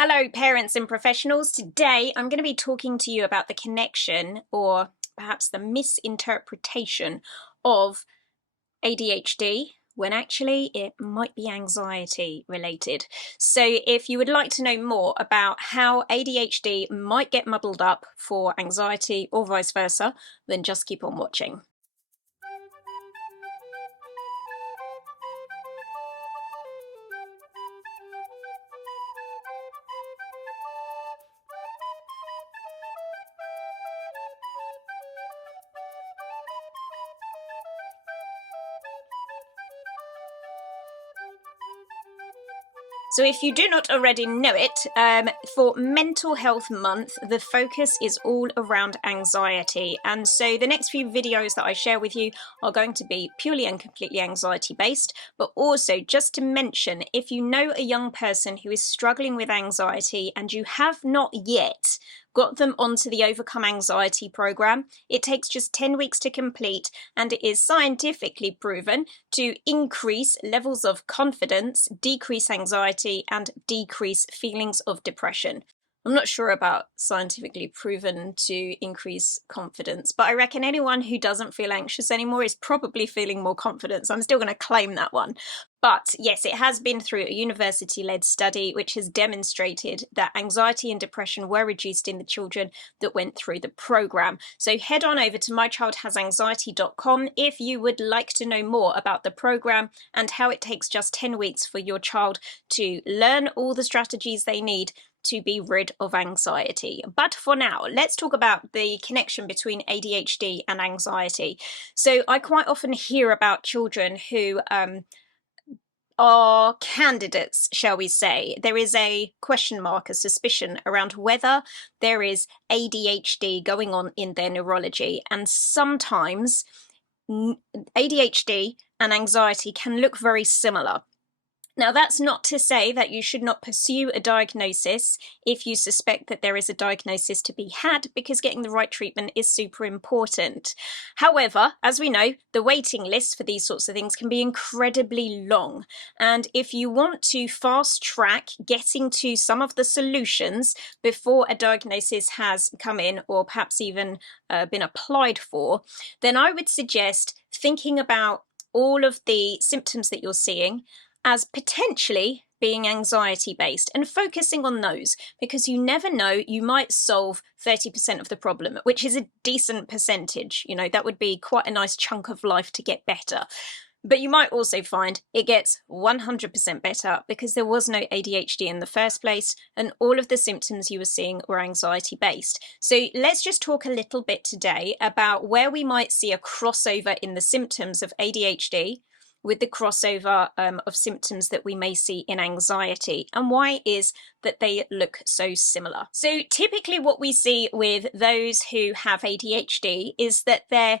Hello, parents and professionals. Today I'm going to be talking to you about the connection, or perhaps the misinterpretation, of ADHD when actually it might be anxiety related. So, if you would like to know more about how ADHD might get muddled up for anxiety or vice versa, then just keep on watching. So, if you do not already know it, for Mental Health Month, the focus is all around anxiety. And so, the next few videos that I share with you are going to be purely and completely anxiety based. But also, just to mention, if you know a young person who is struggling with anxiety and you have not yet got them onto the Overcome Anxiety program, it takes just 10 weeks to complete, and it is scientifically proven to increase levels of confidence, decrease anxiety, and decrease feelings of depression. I'm not sure about scientifically proven to increase confidence, but I reckon anyone who doesn't feel anxious anymore is probably feeling more confident. So I'm still going to claim that one. But yes, it has been through a university-led study which has demonstrated that anxiety and depression were reduced in the children that went through the program. So head on over to mychildhasanxiety.com if you would like to know more about the program and how it takes just 10 weeks for your child to learn all the strategies they need to be rid of anxiety. But for now, let's talk about the connection between ADHD and anxiety. So I quite often hear about children who are candidates, shall we say. There is a question mark, a suspicion around whether there is ADHD going on in their neurology. And sometimes ADHD and anxiety can look very similar. Now, that's not to say that you should not pursue a diagnosis if you suspect that there is a diagnosis to be had, because getting the right treatment is super important. However, as we know, the waiting list for these sorts of things can be incredibly long. And if you want to fast track getting to some of the solutions before a diagnosis has come in, or perhaps even been applied for, then I would suggest thinking about all of the symptoms that you're seeing as potentially being anxiety based and focusing on those, because you never know, you might solve 30% of the problem, which is a decent percentage. You know, that would be quite a nice chunk of life to get better. But you might also find it gets 100% better because there was no ADHD in the first place and all of the symptoms you were seeing were anxiety based. So let's just talk a little bit today about where we might see a crossover in the symptoms of ADHD with the crossover of symptoms that we may see in anxiety, and why it is that they look so similar. So typically what we see with those who have ADHD is that their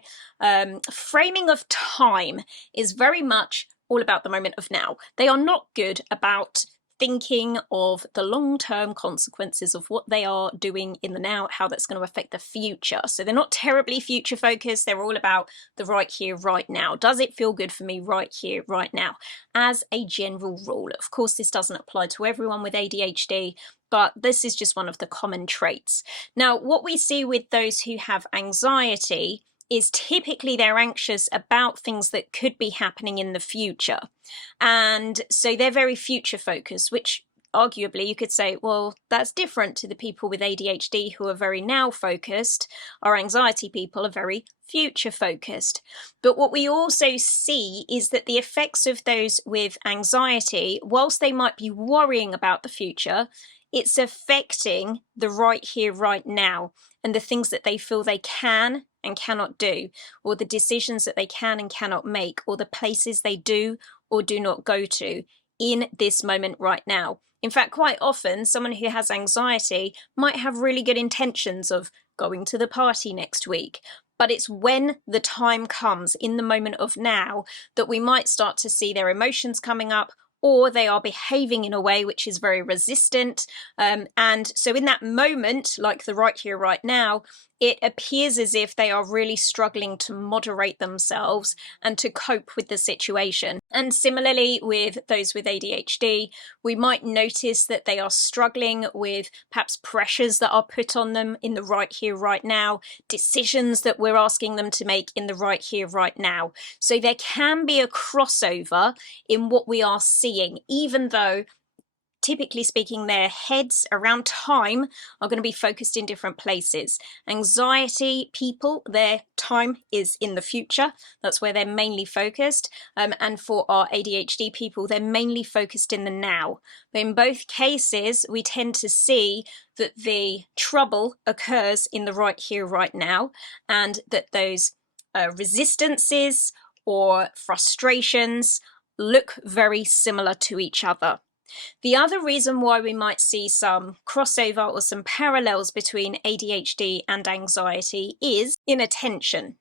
framing of time is very much all about the moment of now. They are not good about thinking of the long-term consequences of what they are doing in the now, how that's going to affect the future. So they're not terribly future focused. They're all about the right here, right now. Does it feel good for me right here, right now? As a general rule. Of course, this doesn't apply to everyone with ADHD, but this is just one of the common traits. Now, what we see with those who have anxiety is typically they're anxious about things that could be happening in the future. And so they're very future focused, which arguably you could say, well, that's different to the people with ADHD who are very now focused. Our anxiety people are very future focused. But what we also see is that the effects of those with anxiety, whilst they might be worrying about the future, it's affecting the right here, right now, and the things that they feel they can and cannot do, or the decisions that they can and cannot make, or the places they do or do not go to in this moment right now. In fact, quite often, someone who has anxiety might have really good intentions of going to the party next week, but it's when the time comes in the moment of now that we might start to see their emotions coming up, or they are behaving in a way which is very resistant. And so in that moment, like the right here, right now, it appears as if they are really struggling to moderate themselves and to cope with the situation. And similarly with those with ADHD, we might notice that they are struggling with perhaps pressures that are put on them in the right here, right now, decisions that we're asking them to make in the right here, right now. So there can be a crossover in what we are seeing, even though typically speaking, their heads around time are going to be focused in different places. Anxiety people, their time is in the future. That's where they're mainly focused. And for our ADHD people, they're mainly focused in the now. But in both cases, we tend to see that the trouble occurs in the right here, right now, and that those resistances or frustrations look very similar to each other. The other reason why we might see some crossover or some parallels between ADHD and anxiety is inattention.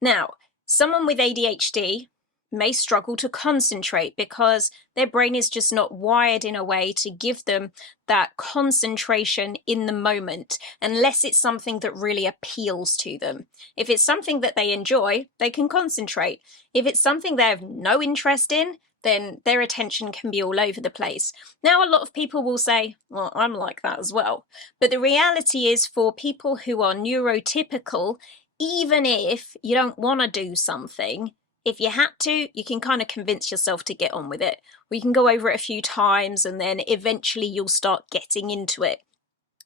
Now, someone with ADHD may struggle to concentrate because their brain is just not wired in a way to give them that concentration in the moment, unless it's something that really appeals to them. If it's something that they enjoy, they can concentrate. If it's something they have no interest in, then their attention can be all over the place. Now, a lot of people will say, well, I'm like that as well. But the reality is, for people who are neurotypical, even if you don't want to do something, if you had to, you can kind of convince yourself to get on with it. We can go over it a few times and then eventually you'll start getting into it.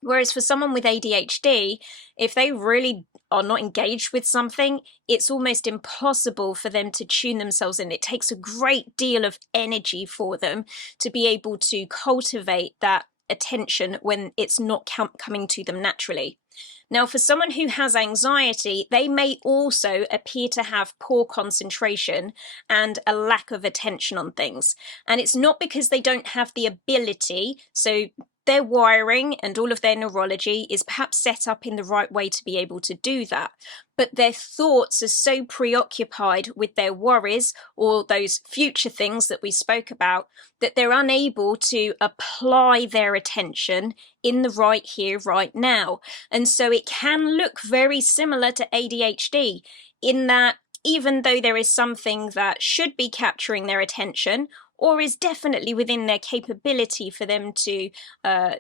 Whereas for someone with ADHD, if they really are not engaged with something, it's almost impossible for them to tune themselves in. It takes a great deal of energy for them to be able to cultivate that attention when it's not coming to them naturally. Now, for someone who has anxiety, they may also appear to have poor concentration and a lack of attention on things. And it's not because they don't have the ability, so their wiring and all of their neurology is perhaps set up in the right way to be able to do that. But their thoughts are so preoccupied with their worries or those future things that we spoke about that they're unable to apply their attention in the right here, right now. And so it can look very similar to ADHD in that even though there is something that should be capturing their attention or is definitely within their capability for them to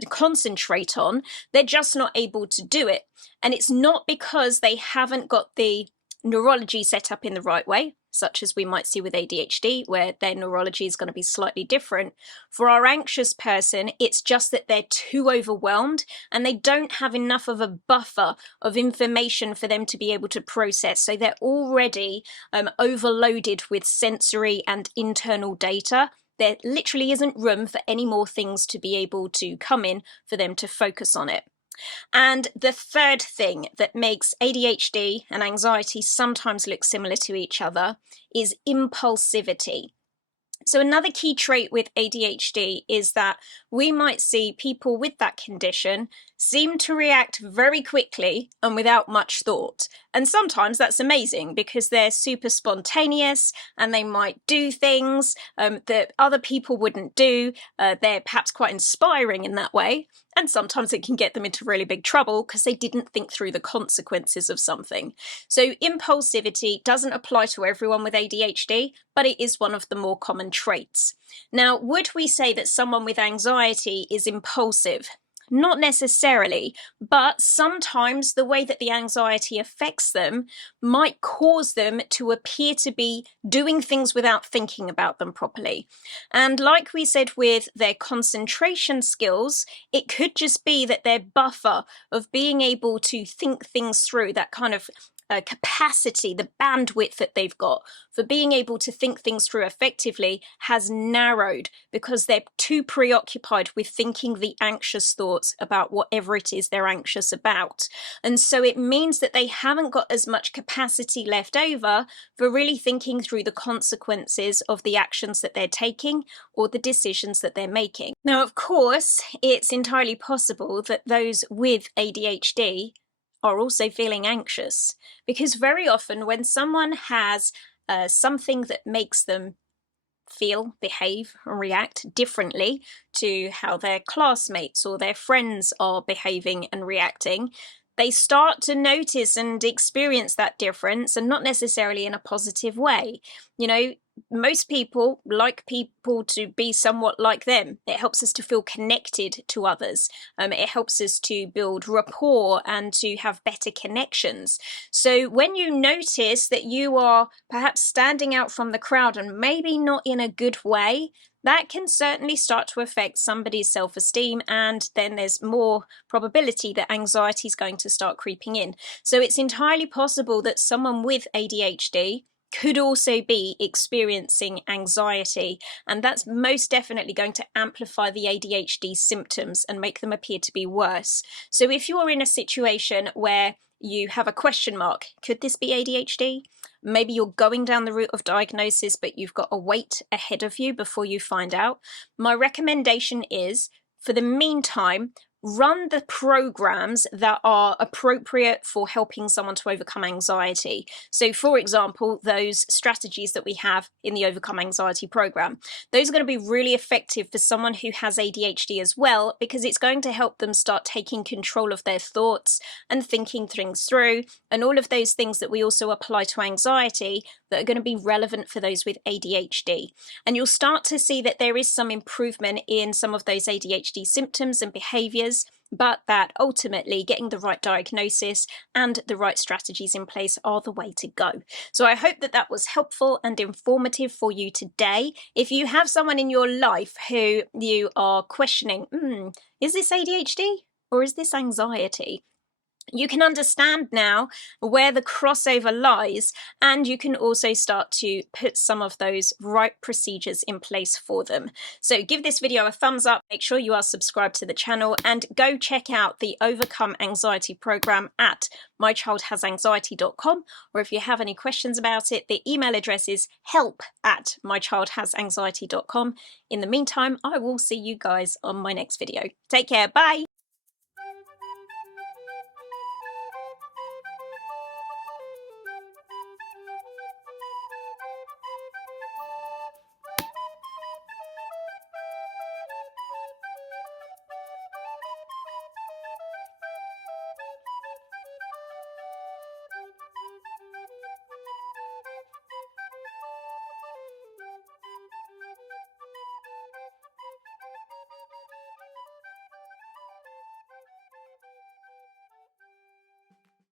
concentrate on, they're just not able to do it. And it's not because they haven't got the neurology set up in the right way, such as we might see with ADHD, where their neurology is going to be slightly different. For our anxious person, it's just that they're too overwhelmed and they don't have enough of a buffer of information for them to be able to process. So they're already overloaded with sensory and internal data. There literally isn't room for any more things to be able to come in for them to focus on it. And the third thing that makes ADHD and anxiety sometimes look similar to each other is impulsivity. So another key trait with ADHD is that we might see people with that condition seem to react very quickly and without much thought. And sometimes that's amazing because they're super spontaneous and they might do things that other people wouldn't do. They're perhaps quite inspiring in that way. And sometimes it can get them into really big trouble because they didn't think through the consequences of something. So impulsivity doesn't apply to everyone with ADHD, but it is one of the more common traits. Now, would we say that someone with anxiety is impulsive? Not necessarily, but sometimes the way that the anxiety affects them might cause them to appear to be doing things without thinking about them properly. And like we said with their concentration skills, it could just be that their buffer of being able to think things through, that kind of capacity, the bandwidth that they've got for being able to think things through effectively has narrowed because they're too preoccupied with thinking the anxious thoughts about whatever it is they're anxious about. And so it means that they haven't got as much capacity left over for really thinking through the consequences of the actions that they're taking or the decisions that they're making. Now, of course, it's entirely possible that those with ADHD are also feeling anxious, because very often when someone has something that makes them feel, behave, and react differently to how their classmates or their friends are behaving and reacting, they start to notice and experience that difference, and not necessarily in a positive way. You know, most people like people to be somewhat like them. It helps us to feel connected to others. It helps us to build rapport and to have better connections. So when you notice that you are perhaps standing out from the crowd and maybe not in a good way, that can certainly start to affect somebody's self-esteem, and then there's more probability that anxiety is going to start creeping in. So it's entirely possible that someone with ADHD could also be experiencing anxiety, and that's most definitely going to amplify the ADHD symptoms and make them appear to be worse. So if you're in a situation where you have a question mark, could this be ADHD? Maybe you're going down the route of diagnosis, but you've got a wait ahead of you before you find out. My recommendation is, for the meantime, run the programs that are appropriate for helping someone to overcome anxiety. So, for example, those strategies that we have in the Overcome Anxiety program, those are going to be really effective for someone who has ADHD as well, because it's going to help them start taking control of their thoughts and thinking things through, and all of those things that we also apply to anxiety that are going to be relevant for those with ADHD. And you'll start to see that there is some improvement in some of those ADHD symptoms and behaviors, but that ultimately getting the right diagnosis and the right strategies in place are the way to go. So I hope that that was helpful and informative for you today. If you have someone in your life who you are questioning, is this ADHD or is this anxiety? You can understand now where the crossover lies, and you can also start to put some of those right procedures in place for them. So give this video a thumbs up, make sure you are subscribed to the channel, and go check out the Overcome Anxiety program at mychildhasanxiety.com, or if you have any questions about it, the email address is help@mychildhasanxiety.com. In the meantime, I will see you guys on my next video. Take care, bye!